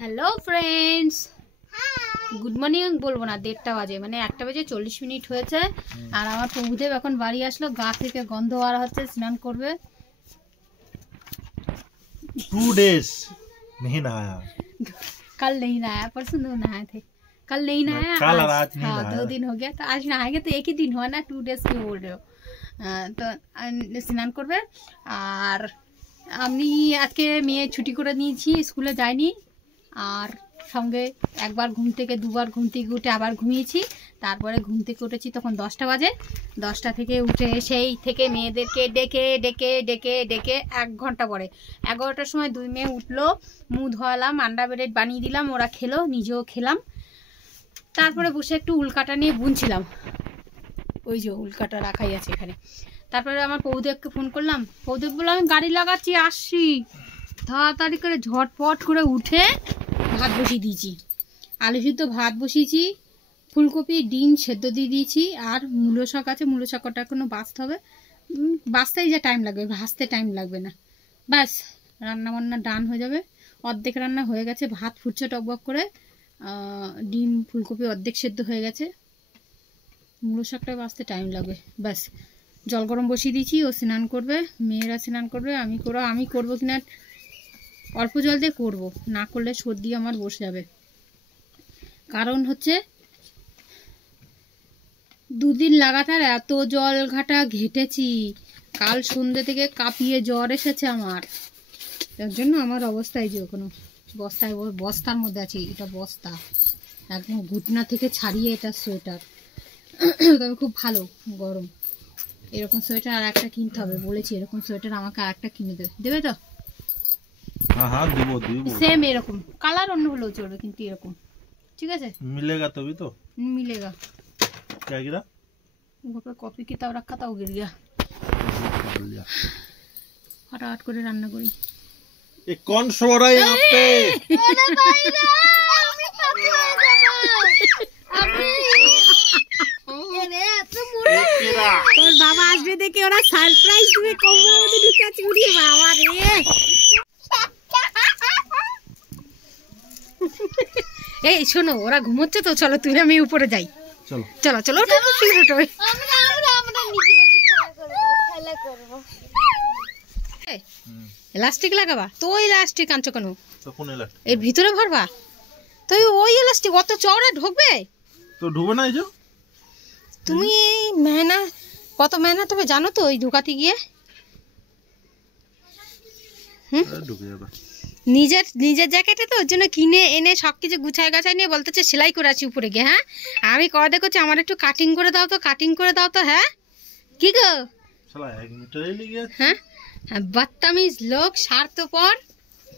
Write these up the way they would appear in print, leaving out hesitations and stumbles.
Hello friends, good morning বলবো না, 1:30 বাজে, মানে 1টা বেজে 40 মিনিট হয়েছে। আর আমার প্রভুদেব এখন বাড়ি আসলো, গা থেকে গন্ধ আর হচ্ছে, স্নান করবে। 2 days नहीं नहाया। कल नहीं नहाया, परसों दो नहाए थे, कल नहीं नहाया, कल और आज नहीं हाँ नहाया। 2 दिन हो गया, तो आज नहाएंगे तो एक ही दिन हुआ ना, 2 डेज क्यों बोल रहे हो। তো স্নান করবে। আর আমি আজকে মেয়ে ছুটি করে নিয়েছি, স্কুলে যাইনি। আর সঙ্গে একবার ঘুম থেকে দুবার ঘুম থেকে উঠে আবার ঘুমিয়েছি। তারপরে ঘুম থেকে উঠেছি তখন 10টা বাজে। 10টা থেকে উঠে সেই থেকে মেয়েদেরকে ডেকে ডেকে ডেকে ডেকে 1 ঘন্টা পরে 11টার সময় 2 মেয়ে উঠলো, মুখ ধোয়ালাম, আন্ডা ব্রেড বানিয়ে দিলাম, ওরা খেলো, নিজেও খেলাম। তারপরে বসে একটু উল্কাটা নিয়ে বুনছিলাম, ওই যে উল্কাটা রাখাই আছে এখানে। তারপরে আমার প্রভুদেবকে ফোন করলাম, প্রভুদেব বললো আমি গাড়ি লাগাচ্ছি, আসছি। তাড়াতাড়ি করে ঝটপট করে উঠে ভাত বসিয়ে দিয়েছি, আলু সিদ্ধ ভাত বসিয়েছি, ফুলকপি ডিম সেদ্ধ দিয়ে দিয়েছি। আর মূলো শাক আছে, মূলো শাকটা এখনো বাছতে হবে, বাছতেই যা টাইম লাগবে, ভাজতে টাইম লাগবে না। ব্যাস রান্না বান্না ডান হয়ে যাবে। অর্ধেক রান্না হয়ে গেছে, ভাত ফুটছে টকবক করে, ডিম ফুলকপি অর্ধেক সেদ্ধ হয়ে গেছে, মূলো শাকটা বাছতে টাইম লাগবে। ব্যাস জল গরম বসিয়ে দিয়েছি, ও স্নান করবে, মেয়েরা স্নান করবে, আমি করবো কিনা অল্প জল দিয়ে করবো, না করলে সর্দি আমার বসে যাবে। কারণ হচ্ছে 2 দিন লাগাতার এত জল ঘাটা ঘেটেছি, কাল সন্ধ্যে থেকে কাঁপিয়ে জ্বর এসেছে আমার। তার জন্য আমার অবস্থায় যে কোনো বস্তার মধ্যে আছি, এটা বস্তা একদম ঘুটনা থেকে ছাড়িয়ে, এটা সোয়েটার। তবে খুব ভালো গরম, এরকম সোয়েটার আর একটা কিনতে হবে, বলেছি এরকম সোয়েটার আমাকে আর একটা কিনে দেবে তো? हाँ हाँ देबो सेम এরকম কালার অন্য হলেও চলবে, কিন্তু এরকম ঠিক আছে, मिलेगा तभी तो मिलेगा। क्या गिरा ऊपर पे कॉपी किताब रखा था, वो गिर गया। फटाफट করে রান্না করি। ये कौन सो रहा है यहाँ पे? তোর বাবা আসবে দেখে ওরা সারপ্রাইজ দিবে, কবুতরের মধ্যে ঢুকে আছে। উড়ি বাবা রে, এই শোনো ওরা ঘুমোচ্ছে তো, চলো তুমি আমি উপরে যাই। चलो চলো চলো ওঠো, শীঘ্র ওঠো। ইলাস্টিক লাগাবা তো? ইলাস্টিক আনছো কেন? तो कौन इलाज এর ভিতরে ভরবা তো? ওই ইলাস্টিক অত চওড়া ঢুকবে? तो ढूंढो ना ये जो তুমি এই মেহনত, কত মেহনত হবে জানো তো ওই ঢুকাতে গিয়ে? ढूंढ जाएगा নিজের জ্যাকেটে তো, ওর জন্য কিনে এনে সবকিছু গুছায় গাছায় নিয়ে বলতেছে সেলাই করে আছি উপরে গিয়ে। হ্যাঁ আমি কদে করছি, আমার একটু কাটিং করে দাও তো, কাটিং করে দাও তো। হ্যাঁ কি গো, साला 1 मीटर ही ले गया হ্যাঁ বদতমিজ লোক, স্বার্থপর।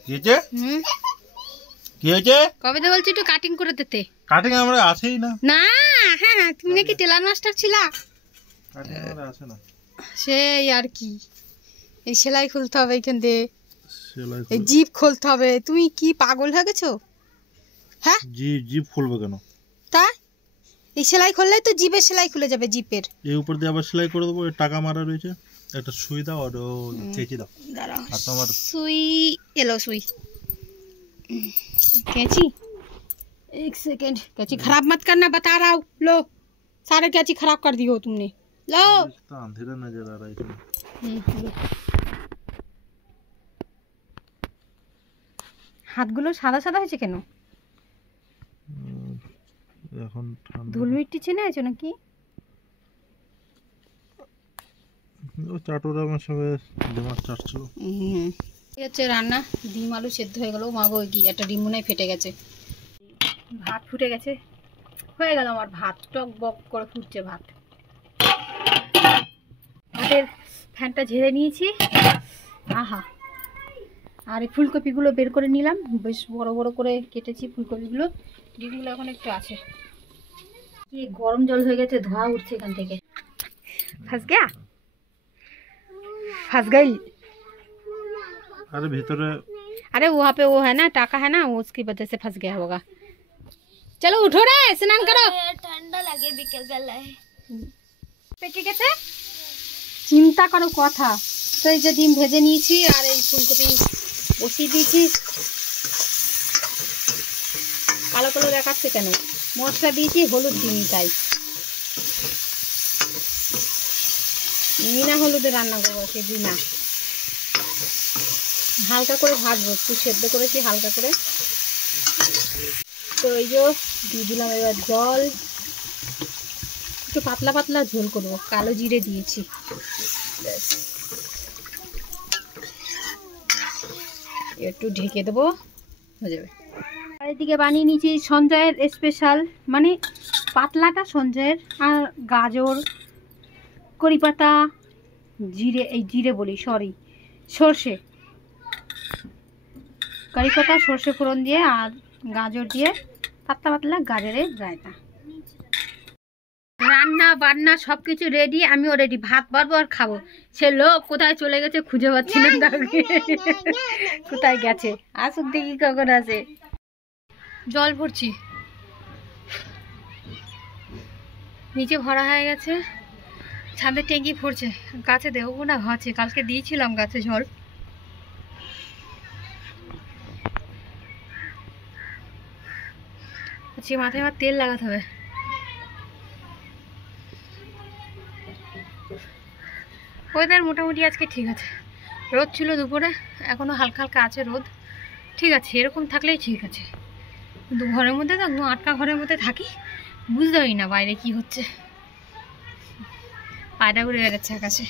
ये जे কি হয়েছে? কবে তো বলছি একটু কাটিং করে দিতে। কাটিং আমরা আসেই না। না হ্যাঁ হ্যাঁ, তুমি নাকি টেলার মাস্টার ছিলা? কাটিং আমরা আসে না। সেই আর কি, এই সেলাই খুলতে হবে এখান দিয়ে, সেলাই এই জিপ খুলতে হবে। তুমি কি পাগল হয়ে গেছো? হ্যাঁ জিপ খুলবে কেন? তা এই সেলাই খুললেই তো জিপের সেলাই খুলে যাবে, জিপের। এই উপর দিয়ে আবার সেলাই করে দেবো, টাকা মারা রয়েছে। একটা সুই দাও আর কেচি দাও। দাঁড়াও, আর তোমার सुई एलो, सुई कैंची, 1 सेकंड। कैंची खराब मत करना, बता रहा हूँ। लो सारे कैंची खराब कर दी हो तुमने, लो। तो अंधेरा नजर आ रहा है इसमें। लो। হাতগুলো সাদা সাদা হয়েছে কেন? এখন ঠান্ডা, ধুল মিট্টি চেনে আছে নাকি? ও চাটুরা আমার সঙ্গে দিমাগ চাটছিল। এই হচ্ছে রান্না, ডিম আলু সেদ্ধ হয়ে গেল। মাগো কি একটা ডিম মনে হয় ফেটে গেছে। ভাত ফুটে গেছে, হয়ে গেল আমার ভাত, টক বক করে ফুটছে ভাত। ভাতের ফ্যানটা ঝেড়ে নিয়েছি, আহা। আর এই ফুলকপিগুলো বের করে নিলাম, বেশ বড় বড় করে কেটেছি ফুলকপিগুলো। ডিমগুলো এখন একটু আছে, কি গরম জল হয়ে গেছে, ধোঁয়া উঠছে এখান থেকে। ফাঁস গয়া, फंस गई। अरे भीतर, अरे वहाँ पे वो है ना, टाका है ना, वो उसकी वजह से फंस गया होगा। चलो उठो रे, स्नान करो, ठंडा लगे बिकेल बेलाয় পেকে গেছে। চিন্তা করো কথা। তো এই যে ডিম ভেজে নিয়েছি আর এই ফুলকপি বসিয়ে দিয়েছি। কালো কালো দেখাচ্ছে কেন? মশলা দিয়েছি, হলুদ দিইনি তাই। বিনা হলুদে রান্না করবো, সে বিনা। হালকা করে ভাজবো, একটু সেদ্ধ করেছি হালকা করে। তো এই যে দিয়ে দিলাম এবার জল, একটু পাতলা পাতলা ঝোল করবো, কালো জিরে দিয়েছি। একটু ঢেকে দেবো, হয়ে যাবে। আর এদিকে বানিয়ে নিয়েছি সঞ্জয়ের স্পেশাল, মানে পাতলাটা সঞ্জয়ের, আর গাজর, কড়ি পাতা, জিরে, এই জিরে বলি সরি, সর্ষে, কারি পাতা সর্ষে ফোড়ন দিয়ে আর গাজর দিয়ে পাতলা পাতলা গাজরের রায়তা। রান্না বান্না সব কিছু রেডি, আমিও রেডি, ভাত বাড়বো আর খাবো। সে লোক কোথায় চলে গেছে খুঁজে পাচ্ছি না, কোথায় গেছে, আসুক দেখি কখন আছে। জল ভরছি, নিচে ভরা হয়ে গেছে, ছাদে ট্যাঙ্কি ভরছে, গাছে দেবো না হচ্ছে, কালকে দিয়েছিলাম গাছে জল। মাথায় আমার তেল লাগাতে হবে। ওয়েদার মোটামুটি আজকে ঠিক আছে, রোদ ছিল দুপুরে, এখনো হালকা হালকা আছে রোদ, ঠিক আছে, এরকম থাকলেই ঠিক আছে। কিন্তু ঘরের মধ্যে তো আটকা ঘরের মধ্যে থাকি, বুঝতে পারি না বাইরে কি হচ্ছে, পায়রা ঘুরে বেড়াচ্ছে আকাশে।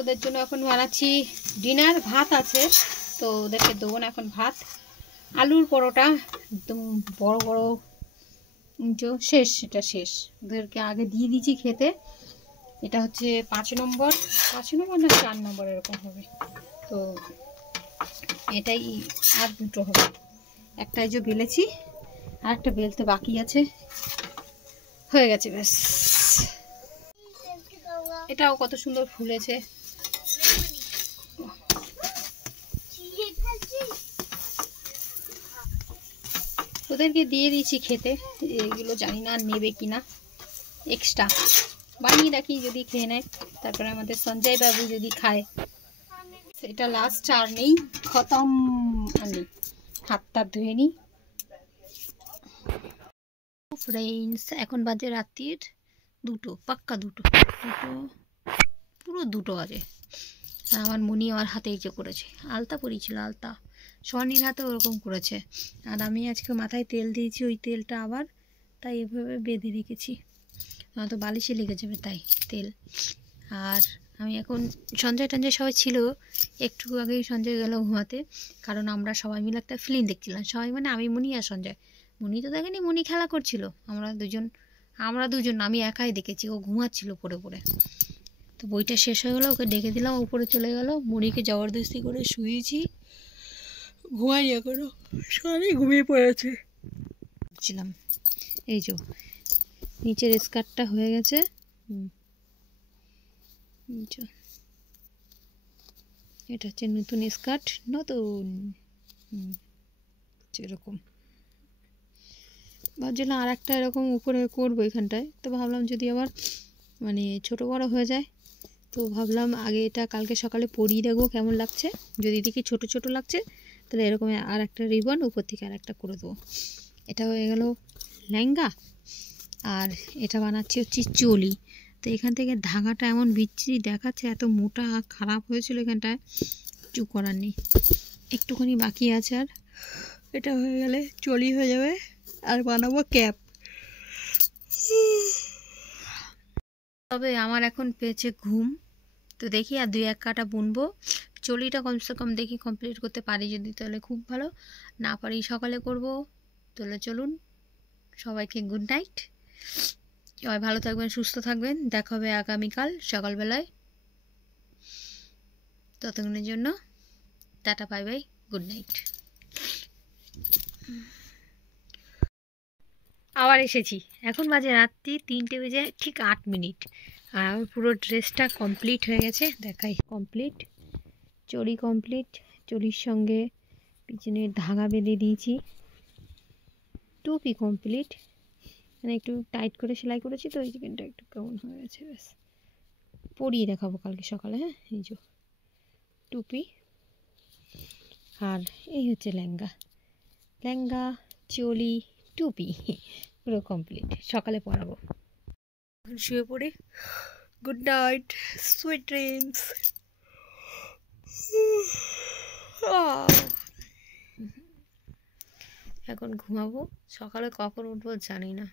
ওদের জন্য এখন বানাচ্ছি ডিনার, ভাত আছে তো ওদেরকে দেবো না এখন ভাত। আলুর পরোটা একদম বড় বড়, শেষ, এটা শেষ, ওদেরকে আগে দিয়ে দিয়েছি খেতে। এটা হচ্ছে 5 নম্বর না 4 নম্বর এরকম হবে, তো এটাই আর দুটো হবে। একটাই যে বেলেছি, আর একটা বেলতে বাকি আছে, হয়ে গেছে ব্যাস। এটাও কত সুন্দর ফুলেছে। ওদেরকে দিয়ে দিয়েছি খেতে, এগুলো জানি না নেবে কিনা, এক্সট্রা বানিয়ে রাখি, যদি খেয়ে নেয়। তারপরে আমাদের সঞ্জয় বাবু যদি খায়, সেটা লাস্ট, আর নেই, খতম। আমি হাতটা ধুয়ে নিই। ফ্রেন্ডস, এখন বাজে রাত্রির 2টো, পাক্কা 2টো, পুরো 2টো বাজে। আমার মনি আমার হাতে এই যে করেছে, আলতা পরিয়েছিল, আলতা স্বর্ণির হাতে ওরকম করেছে। আর আমি আজকে মাথায় তেল দিয়েছি, ওই তেলটা আবার তাই এভাবে বেঁধে রেখেছি, তো বালিশে লেগে যাবে তাই তেল। আর আমি এখন, সঞ্জয় টঞ্জয় সবাই ছিল, একটু আগেই সঞ্জয় গেল ঘুমাতে, কারণ আমরা সবাই মিলে একটা ফিল্ম দেখছিলাম, সবাই মানে আমি, মনি আর সঞ্জয়। মনি তো দেখেনি, মনি খেলা করছিল, আমরা দুজন, আমি একাই দেখেছি, ও ঘুমাচ্ছিল পড়ে পড়ে। তো বইটা শেষ হয়ে গেলো, ওকে ডেকে দিলাম, উপরে চলে গেল, মনিকে জবরদস্তি করে শুয়েছি, ঘুমাই এখনো, সবাই ঘুমিয়ে পড়েছে। ছিলাম এই যে নিচের স্কার্টটা হয়ে গেছে, এটা হচ্ছে নতুন স্কার্ট, নতুন, এরকম ভাবছিলাম আর একটা এরকম উপরে করবো এখানটায়, তো ভাবলাম যদি আবার মানে ছোট বড় হয়ে যায়, তো ভাবলাম আগে এটা কালকে সকালে পরিয়ে দেখবো কেমন লাগছে, যদি দেখি ছোট ছোট লাগছে তাহলে এরকম আর একটা রিবন উপর থেকে আর একটা করে দেবো। এটা হয়ে গেল লেহেঙ্গা, আর এটা বানাচ্ছি হচ্ছে চলি। তো এখান থেকে ধাগাটা এমন বিচ্ছিরি দেখাচ্ছে, এত মোটা খারাপ হয়েছিল এখানটায়, কিছু করার নেই, একটুখানি বাকি আছে, আর এটা হয়ে গেলে চলি হয়ে যাবে। আর বানাবো ক্যাপ। তবে আমার এখন পেয়েছে ঘুম, তো দেখি আর 2-1 কাটা বুনবো, চলিটা কমসে কম দেখি কমপ্লিট করতে পারি, যদি তাহলে খুব ভালো, না পারি সকালে করব। তাহলে চলুন, সবাইকে গুড নাইট, সবাই ভালো থাকবেন, সুস্থ থাকবেন, দেখা হবে আগামীকাল সকালবেলায়, ততক্ষণের জন্য tata, bye bye, good night. আবার এসেছি, এখন বাজে রাত্রি 3টে বেজে ঠিক 8 মিনিট, আর আমার পুরো ড্রেসটা কমপ্লিট হয়ে গেছে, দেখাই, কমপ্লিট, চড়ি কমপ্লিট, চড়ির সঙ্গে পিছনের ধাগা বেঁধে দিয়েছি, টুপি কমপ্লিট, মানে একটু টাইট করে সেলাই করেছি, তো ওই চিকেনটা একটু কেমন হয়ে গেছে, ব্যাস পরিয়ে দেখাবো কালকে সকালে। হ্যাঁ, এই যে টুপি, আর এই হচ্ছে লেহেঙ্গা, চলি, টুপি পুরো কমপ্লিট, সকালে পরাবো। এখন শুয়ে পড়ি। Good night, sweet dreams. এখন ঘুমাবো, সকালে কখন উঠবো জানি না।